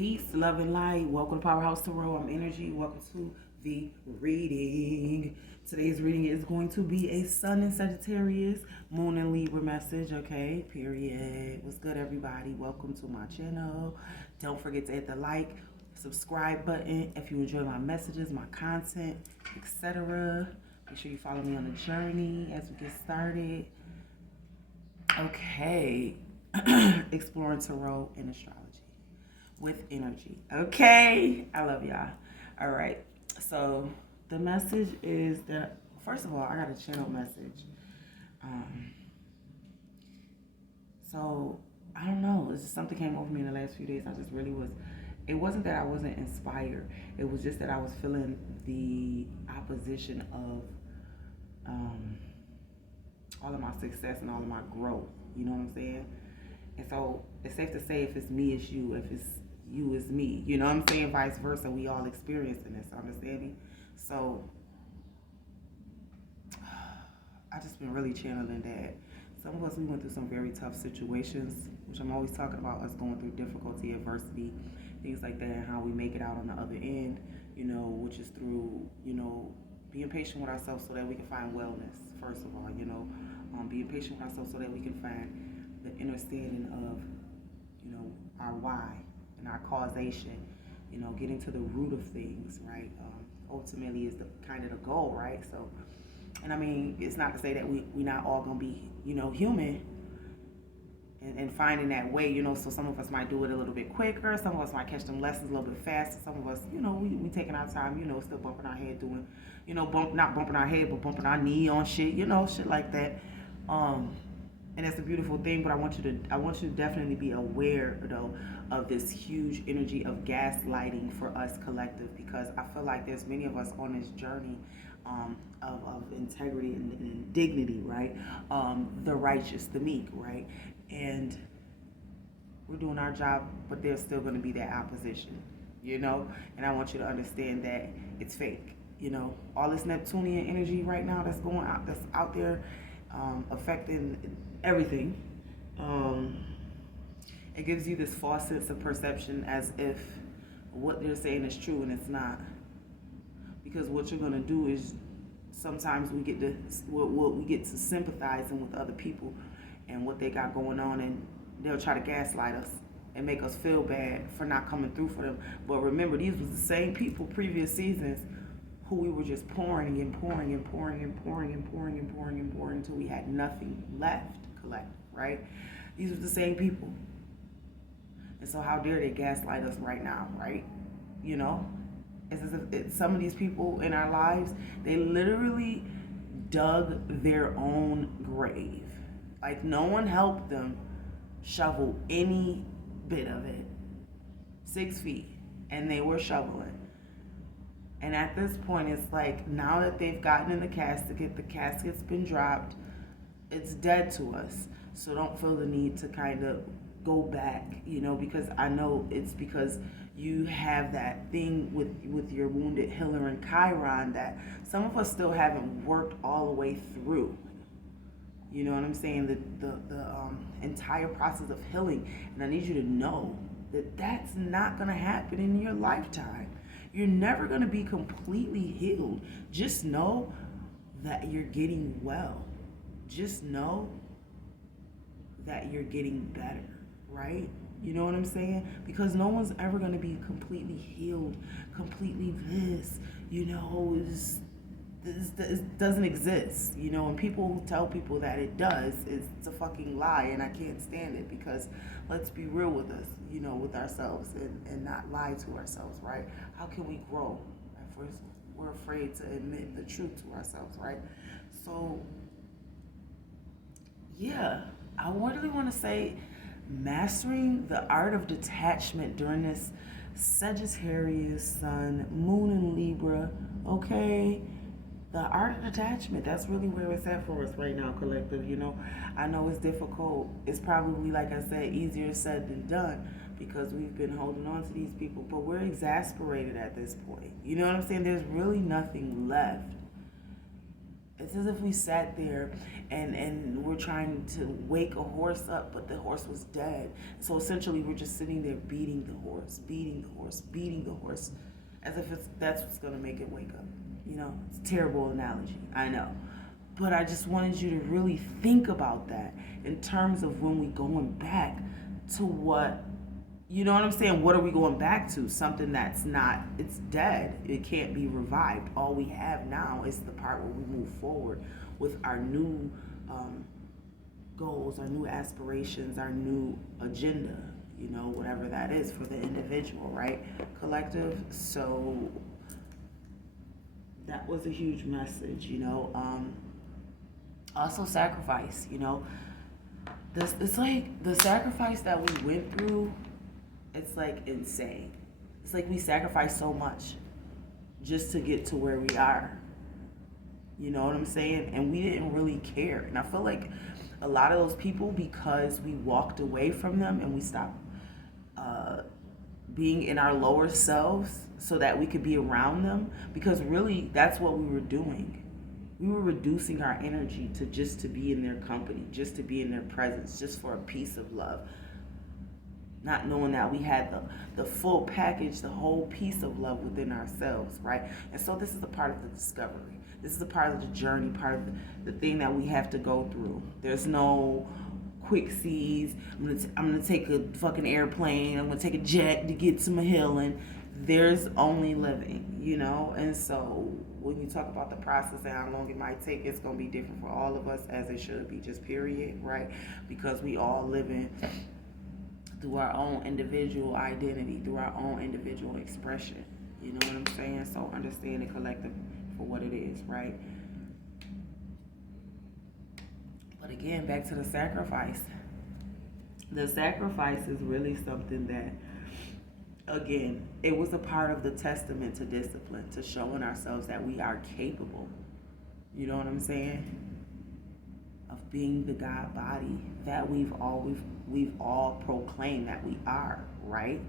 Peace, love, and light. Welcome to Powerhouse Tarot. I'm Energy. Welcome to the reading. Today's reading is going to be a Sun in Sagittarius, Moon in Libra message. Okay, period. What's good, everybody? Welcome to my channel. Don't forget to hit the like, subscribe button if you enjoy my messages, my content, etc. Make sure you follow me on the journey as we get started. Okay, exploring tarot and astrology with energy. Okay, I love y'all. All right, so the message is that, first of all, I got a channel message. Um, so I don't know, it's just something came over me in the last few days. I just really was. It wasn't that I wasn't inspired. It was just that I was feeling the opposition of all of my success and all of my growth. You know what I'm saying? And so it's safe to say if it's me, it's you. If it's you, it's me. You know what I'm saying? Vice versa. We all experiencing this, understanding? So I just been really channeling that. Some of us, we went through some very tough situations, which I'm always talking about, us going through difficulty, adversity, things like that, and how we make it out on the other end, which is through, being patient with ourselves so that we can find wellness, first of all, being patient with ourselves so that we can find the understanding of, our why and our causation, getting to the root of things, right? Ultimately is the kind of the goal, right? So, and I mean, it's not to say that we not all gonna be, human and finding that way, so some of us might do it a little bit quicker, some of us might catch them lessons a little bit faster, some of us, we taking our time, still bumping our head doing, not bumping our head, but bumping our knee on shit, shit like that. And it's a beautiful thing, but I want you to definitely be aware though of this huge energy of gaslighting for us collective, because I feel like there's many of us on this journey of integrity and dignity, right? The righteous, the meek, right? And we're doing our job, but there's still going to be that opposition, And I want you to understand that it's fake, All this Neptunian energy right now that's out there, affecting everything. It gives you this false sense of perception as if what they're saying is true, and it's not. Because what you're gonna do is sometimes we get to sympathizing with other people and what they got going on, and they'll try to gaslight us and make us feel bad for not coming through for them. But remember, these was the same people previous seasons who we were just pouring and pouring and pouring and pouring and pouring and pouring and pouring until we had nothing left to collect, right? These were the same people. And so how dare they gaslight us right now, right? It's as if some of these people in our lives, they literally dug their own grave. Like no one helped them shovel any bit of it. 6 feet. And they were shoveling. And at this point, it's like now that they've gotten in the casket's been dropped, it's dead to us. So don't feel the need to kind of go back, because I know it's because you have that thing with your wounded healer and Chiron that some of us still haven't worked all the way through. You know what I'm saying? The entire process of healing. And I need you to know that that's not going to happen in your lifetime. You're never going to be completely healed. Just know that you're getting well. Just know that you're getting better, right? You know what I'm saying? Because no one's ever going to be completely healed, completely this, this doesn't exist, and people who tell people that it does, it's a fucking lie, and I can't stand it, because let's be real with us, with ourselves, and not lie to ourselves, right? How can we grow if we're afraid to admit the truth to ourselves, right? So, yeah, I really want to say mastering the art of detachment during this Sagittarius Sun, Moon in Libra, okay? The art of detachment, that's really where it's at for us right now, collective, I know it's difficult. It's probably, like I said, easier said than done because we've been holding on to these people, but we're exasperated at this point. You know what I'm saying? There's really nothing left. It's as if we sat there and we're trying to wake a horse up, but the horse was dead. So essentially, we're just sitting there beating the horse, beating the horse, beating the horse, as if that's what's going to make it wake up. It's a terrible analogy, I know. But I just wanted you to really think about that in terms of when we going back to what, you know what I'm saying? What are we going back to? Something that's not, it's dead. It can't be revived. All we have now is the part where we move forward with our new goals, our new aspirations, our new agenda, whatever that is for the individual, right? Collective. So that was a huge message, Also sacrifice, it's like the sacrifice that we went through, it's like insane. It's like we sacrificed so much just to get to where we are. You know what I'm saying? And we didn't really care. And I feel like a lot of those people, because we walked away from them and we stopped being in our lower selves so that we could be around them, because really that's what we were doing. We were reducing our energy to just to be in their company, just to be in their presence, just for a piece of love. Not knowing that we had the full package, the whole piece of love within ourselves, right? And so this is a part of the discovery. This is a part of the journey, part of the thing that we have to go through. There's no quick seas. I'm gonna take a fucking airplane. I'm gonna take a jet to get to my healing. There's only living, And so when you talk about the process and how long it might take, it's gonna be different for all of us, as it should be, just period, right? Because we all living through our own individual identity, through our own individual expression. You know what I'm saying? So understand the collective for what it is, right? But again, back to the sacrifice. The sacrifice is really something that, again, it was a part of the testament to discipline, to showing ourselves that we are capable. You know what I'm saying? Of being the God body that we've all proclaimed that we are, right?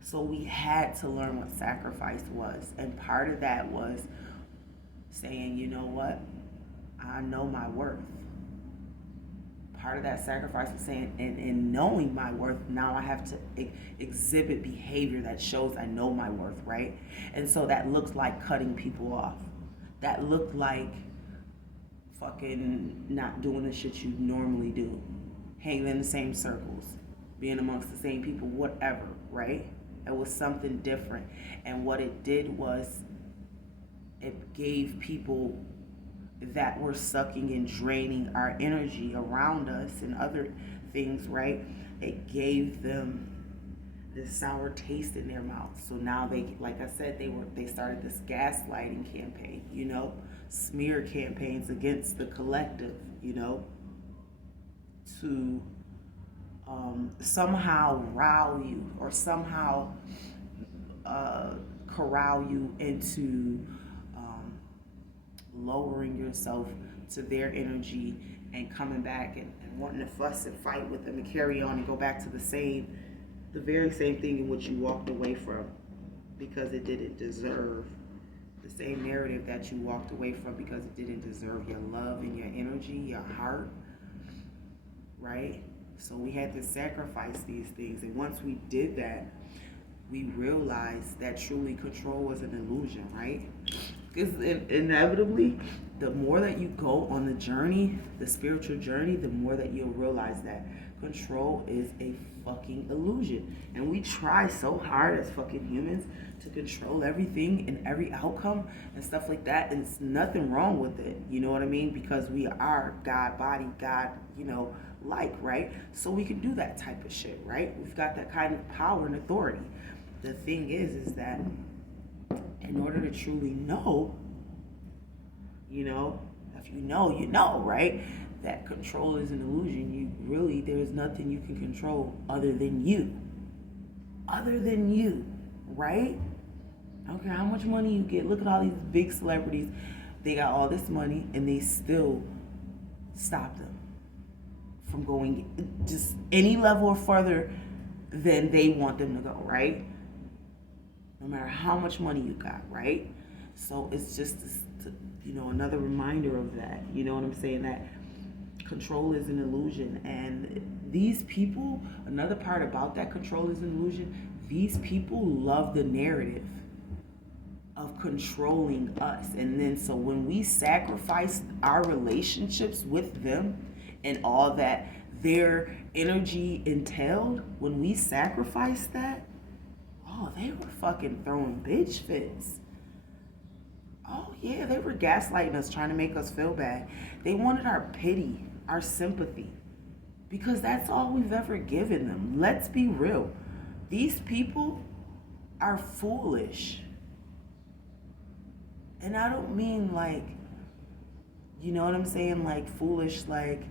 So we had to learn what sacrifice was. And part of that was saying, you know what? I know my worth. Part of that sacrifice was saying, and knowing my worth, now I have to exhibit behavior that shows I know my worth, right? And so that looks like cutting people off. That looked like fucking not doing the shit you normally do. Hanging in the same circles. Being amongst the same people, whatever, right? It was something different. And what it did was it gave people that were sucking and draining our energy around us and other things, right? It gave them this sour taste in their mouth. So now they, like I said, they started this gaslighting campaign, smear campaigns against the collective, to somehow rile you or somehow corral you into lowering yourself to their energy and coming back and wanting to fuss and fight with them and carry on and go back to the very same thing in which you walked away from, because it didn't deserve the same narrative that you walked away from, because it didn't deserve your love and your energy, your heart, right? So we had to sacrifice these things, and once we did that, we realized that truly control was an illusion, right? Because inevitably, the more that you go on the journey, the spiritual journey, the more that you'll realize that control is a fucking illusion. And we try so hard as fucking humans to control everything and every outcome and stuff like that, and it's nothing wrong with it, you know what I mean? Because we are God body, God, right? So we can do that type of shit, right? We've got that kind of power and authority. The thing is that in order to truly know, if you know, right? That control is an illusion. There's nothing you can control other than you. Right? I don't care how much money you get. Look at all these big celebrities. They got all this money and they still stop them from going just any level further than they want them to go, right? No matter how much money you got, right? So it's just another reminder of that. You know what I'm saying? That control is an illusion. And these people, another part about that control is an illusion, these people love the narrative of controlling us. And then so when we sacrifice our relationships with them and all that their energy entailed, when we sacrifice that, oh, they were fucking throwing bitch fits. Oh yeah, they were gaslighting us, trying to make us feel bad. They wanted our pity, our sympathy, because that's all we've ever given them. Let's be real. These people are foolish. And I don't mean like, you know what I'm saying, like foolish, like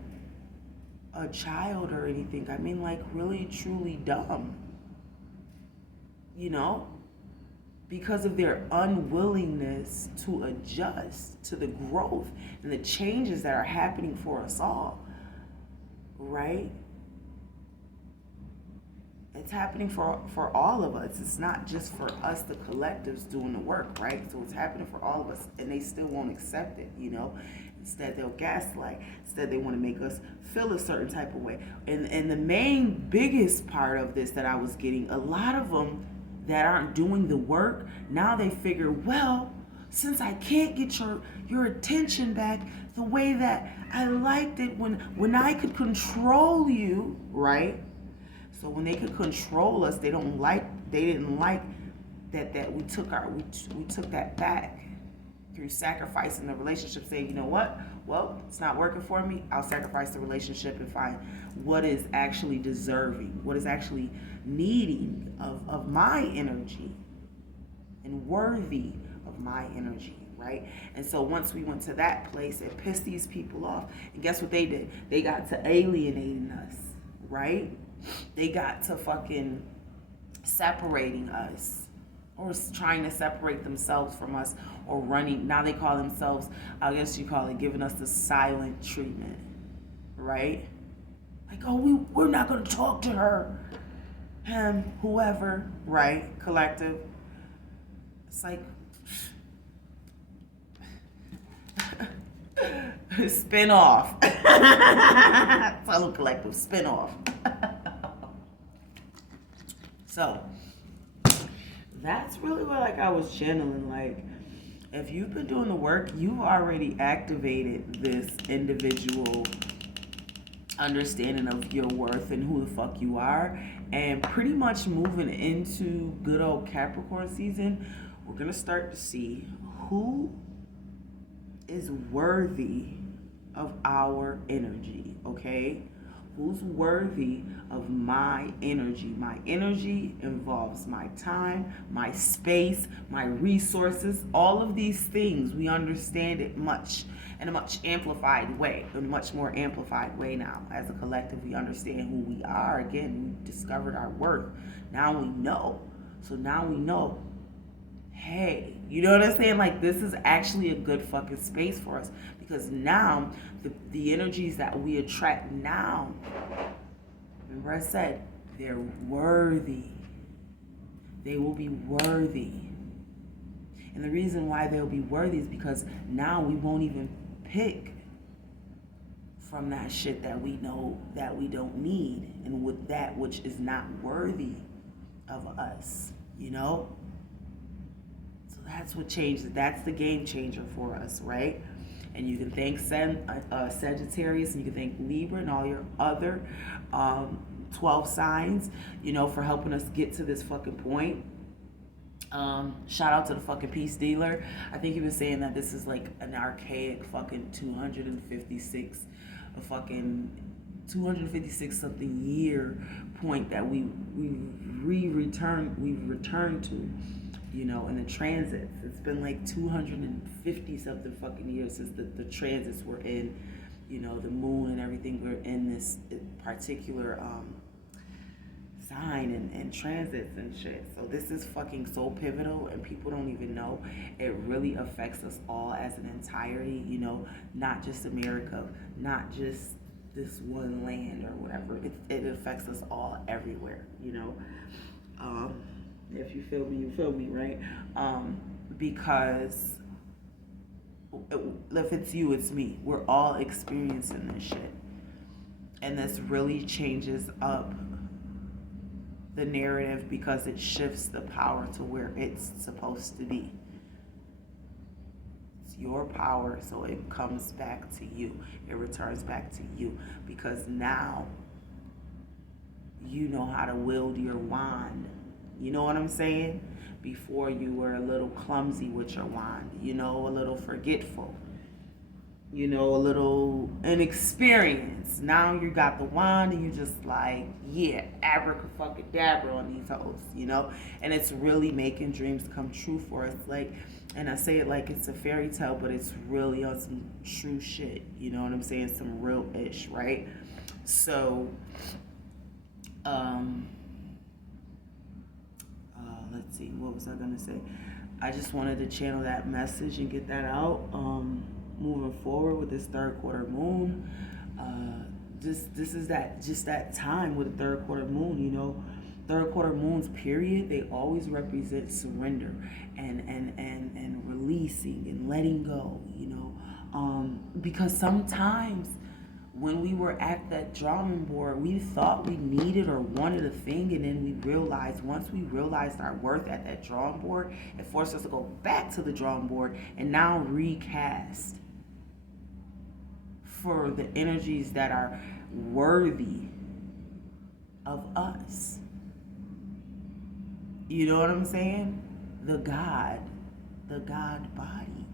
a child or anything. I mean like really, truly dumb. You know? Because of their unwillingness to adjust to the growth and the changes that are happening for us all, right? It's happening for all of us. It's not just for us, the collectives doing the work, right? So it's happening for all of us, and they still won't accept it, you know? Instead, they'll gaslight. Instead, they want to make us feel a certain type of way. And the main, biggest part of this that I was getting, a lot of them that aren't doing the work, now they figure, well, since I can't get your attention back the way that I liked it when I could control you, right? So when they could control us, they didn't like that we took that back through sacrificing the relationship, saying, you know what? Well, it's not working for me. I'll sacrifice the relationship and find what is actually deserving, what is actually needing of my energy and worthy of my energy, right? And so once we went to that place, it pissed these people off. And guess what they did? They got to alienating us, right? They got to fucking separating us, or trying to separate themselves from us, or running. Now they call themselves, I guess you call it, giving us the silent treatment, right? Like, oh, we're not going to talk to her, him, whoever, right? Collective. It's like, spin off. Fellow collective, spin off. So that's really what I was channeling. Like, if you've been doing the work, you've already activated this individual understanding of your worth and who the fuck you are, and pretty much moving into good old Capricorn season, we're gonna start to see who is worthy of our energy, okay? Who's worthy of my energy? My energy involves my time, my space, my resources, all of these things. We understand it in a much amplified way, in a much more amplified way now. As a collective, we understand who we are. Again, we discovered our worth. Now we know. So now we know, hey, you know what I'm saying? Like, this is actually a good fucking space for us, because now the energies that we attract now, remember I said, they're worthy. They will be worthy. And the reason why they'll be worthy is because now we won't even pick from that shit that we know that we don't need, and with that which is not worthy of us, you know? So that's what changes. That's the game changer for us, right? And you can thank Sagittarius, and you can thank Libra and all your other 12 signs, you know, for helping us get to this fucking point. Shout out to the fucking peace dealer. I think he was saying that this is like an archaic fucking 256 something year point that we've returned to, you know, in the transits. It's been like 250 something fucking years since the transits were in, you know, the moon and everything were in this particular sign and transits and shit. So this is fucking so pivotal, and people don't even know. It really affects us all as an entirety, you know, not just America, not just this one land or whatever. It affects us all everywhere, you know. If you feel me, you feel me, right? Because If it's you, it's me. We're all experiencing this shit. And this really changes up the narrative because it shifts the power to where it's supposed to be. It's your power, so it comes back to you. It returns back to you because now you know how to wield your wand. You know what I'm saying? Before you were a little clumsy with your wand, a little forgetful, a little inexperienced. Now you got the wand and you just like, yeah, abracadabra on these hoes, and it's really making dreams come true for us. Like, and I say it like it's a fairy tale, but it's really on some true shit. You know what I'm saying? Some real ish, right? So, let's see, what was I gonna say? I just wanted to channel that message and get that out. Moving forward with this third quarter moon, this is that time with the third quarter moon. Third quarter moons, period, they always represent surrender and releasing and letting go. Because sometimes when we were at that drawing board, we thought we needed or wanted a thing, and then once we realized our worth at that drawing board, it forced us to go back to the drawing board and now recast for the energies that are worthy of us. You know what I'm saying? The God body.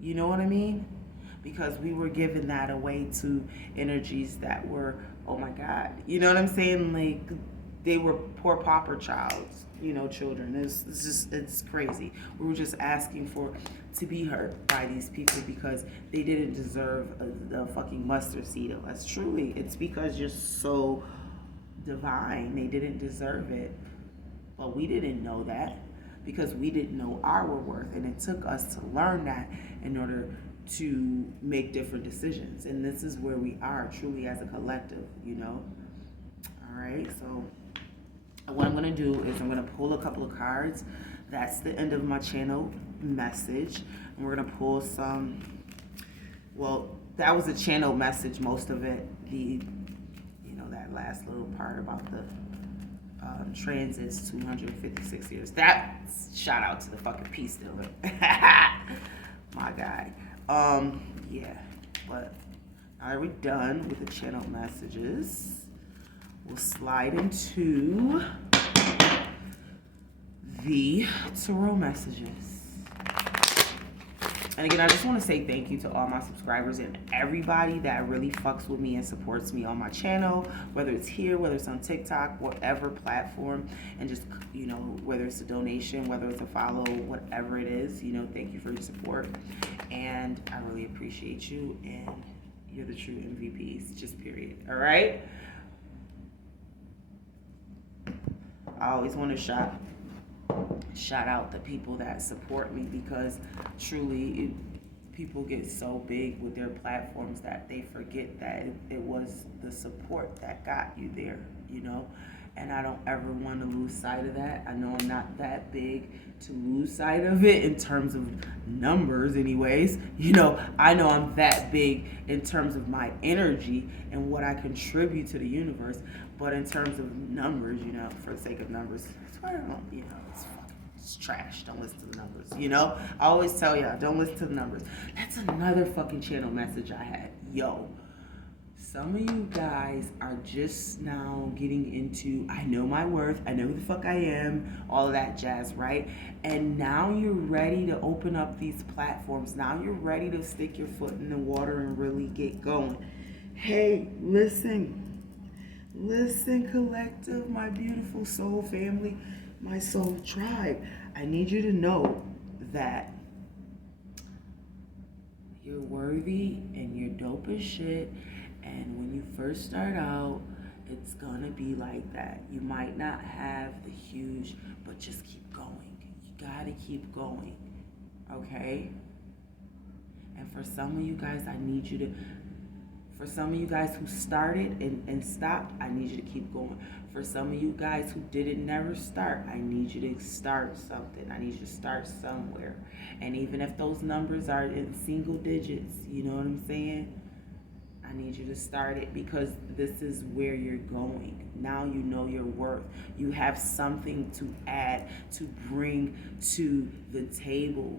You know what I mean? Because we were giving that away to energies that were, oh my God, you know what I'm saying? Like, they were poor pauper children. It's crazy. We were just asking to be hurt by these people because they didn't deserve the fucking mustard seed of us. Truly, it's because you're so divine. They didn't deserve it, but we didn't know that because we didn't know our worth, and it took us to learn that in order to make different decisions. And this is where we are truly as a collective. All right, so what I'm going to do is I'm going to pull a couple of cards. That's the end of my channel message, and we're going to pull some. Well, that was a channel message, most of it. That last little part about the transits, 256 years. That's shout out to the fucking peace dealer. My guy. Yeah, but now that we're done with the channel messages, we'll slide into the tarot messages. And again, I just want to say thank you to all my subscribers and everybody that really fucks with me and supports me on my channel, whether it's here, whether it's on TikTok, whatever platform, and just, whether it's a donation, whether it's a follow, whatever it is, thank you for your support. And I really appreciate you, and you're the true MVPs, just period. All right? I always want to shout out the people that support me, because truly people get so big with their platforms that they forget that it was the support that got you there, and I don't ever want to lose sight of that. I know I'm not that big to lose sight of it in terms of numbers anyways. I know I'm that big in terms of my energy and what I contribute to the universe, but in terms of numbers, for the sake of numbers, it's trash. Don't listen to the numbers. I always tell y'all, don't listen to the numbers. That's another fucking channel message I had. Yo, some of you guys are just now getting into, I know my worth, I know who the fuck I am, all of that jazz, right? And now you're ready to open up these platforms. Now you're ready to stick your foot in the water and really get going. Hey, listen, collective, my beautiful soul family, my soul tribe. I need you to know that you're worthy and you're dope as shit. And when you first start out, it's gonna be like that. You might not have the huge, but just keep going. You gotta keep going, okay? And for some of you guys, I need you to For some of you guys who started and stopped, I need you to keep going. For some of you guys who didn't never start, I need you to start something. I need you to start somewhere. And even if those numbers are in single digits, you know what I'm saying? I need you to start it, because this is where you're going. Now you know your worth. You have something to add, to bring to the table.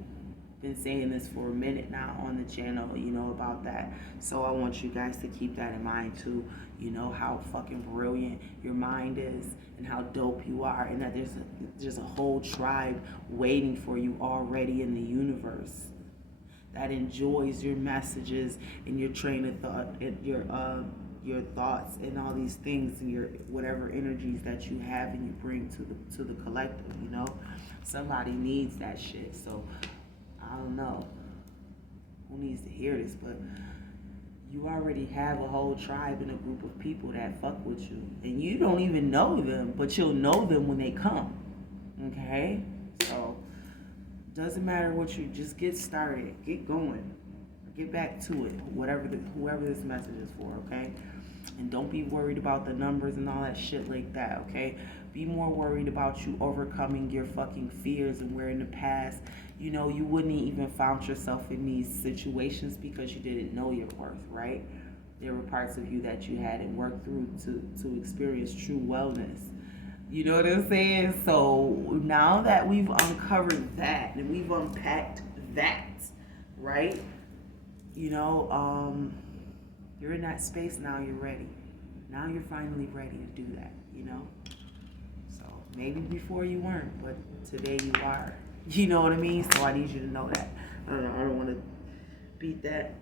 Been saying this for a minute now on the channel, you know, about that. So I want you guys to keep that in mind too. You know how fucking brilliant your mind is, and how dope you are, and that there's a whole tribe waiting for you already in the universe that enjoys your messages and your train of thought and your thoughts and all these things, and your whatever energies that you have and you bring to the collective. You know, somebody needs that shit. So I don't know who needs to hear this, but you already have a whole tribe and a group of people that fuck with you, and you don't even know them, but you'll know them when they come. Okay, so doesn't matter what you, just get started, get going, get back to it, whoever this message is for. Okay, and don't be worried about the numbers and all that shit like that. Okay, be more worried about you overcoming your fucking fears, and where in the past, you know, you wouldn't even found yourself in these situations because you didn't know your worth, right? There were parts of you that you hadn't worked through to experience true wellness. You know what I'm saying? So now that we've uncovered that and we've unpacked that, right? You know, you're in that space now, you're ready. Now you're finally ready to do that, you know? So maybe before you weren't, but today you are. You know what I mean? So I need you to know that. I don't want to beat that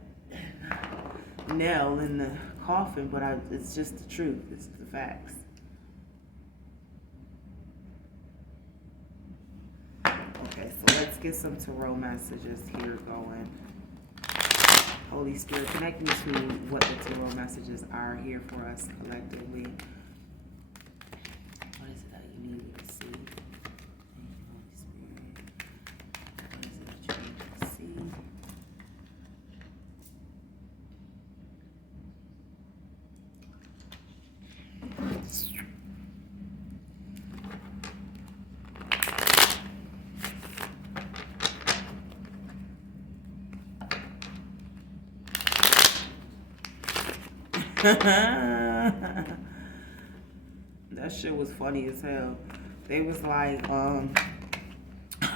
nail in the coffin, but it's just the truth. It's the facts. Okay, so let's get some tarot messages here going. Holy Spirit, connect me to what the tarot messages are here for us collectively. What is it that you need me to see? Thank you, Holy Spirit. What is it that you need me to see? That shit was funny as hell. They was like, I'm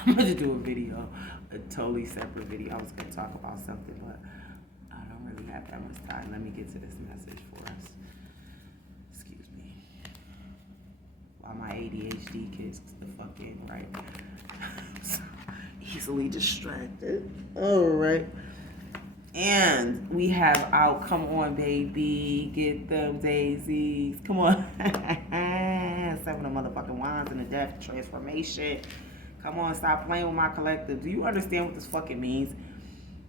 gonna do a video, a totally separate video. I was gonna talk about something, but I don't really have that much time. Let me get to this message for us. Excuse me. While my ADHD kicks the fuck in, right? Easily distracted. All right. And we have out, come on, baby, get them daisies. Come on. 7 of motherfucking wands and the death transformation. Come on, stop playing with my collective. Do you understand what this fucking means?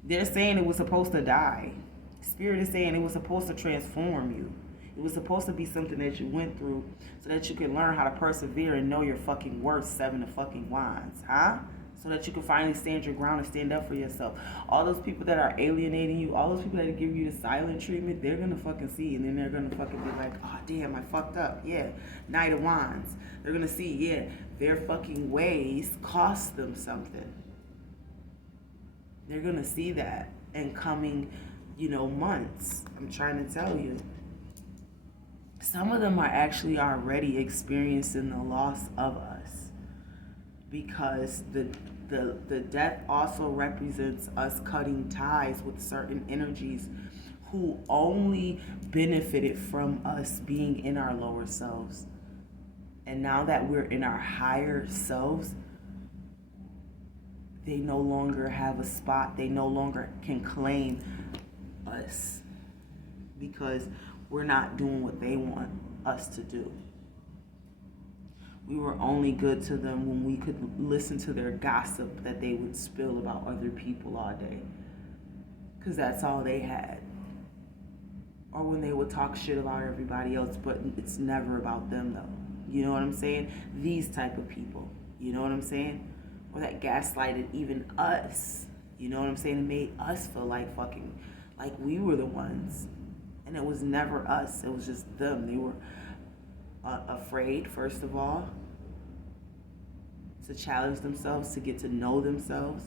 They're saying it was supposed to die. Spirit is saying it was supposed to transform you. It was supposed to be something that you went through so that you can learn how to persevere and know your fucking worth. 7 of fucking wands, huh? So that you can finally stand your ground and stand up for yourself. All those people that are alienating you, all those people that give you the silent treatment, they're gonna fucking see, and then they're gonna fucking be like, oh damn, I fucked up. Yeah, Knight of Wands. They're gonna see, yeah, their fucking ways cost them something. They're gonna see that in coming, you know, months. I'm trying to tell you. Some of them are actually already experiencing the loss of us, because the death also represents us cutting ties with certain energies who only benefited from us being in our lower selves. And now that we're in our higher selves, they no longer have a spot. They no longer can claim us because we're not doing what they want us to do. We were only good to them when we could listen to their gossip that they would spill about other people all day. Because that's all they had. Or when they would talk shit about everybody else, but it's never about them though. You know what I'm saying? These type of people. You know what I'm saying? Or that gaslighted even us. You know what I'm saying? It made us feel like fucking, like we were the ones. And it was never us, it was just them. They were afraid, first of all, to challenge themselves, to get to know themselves,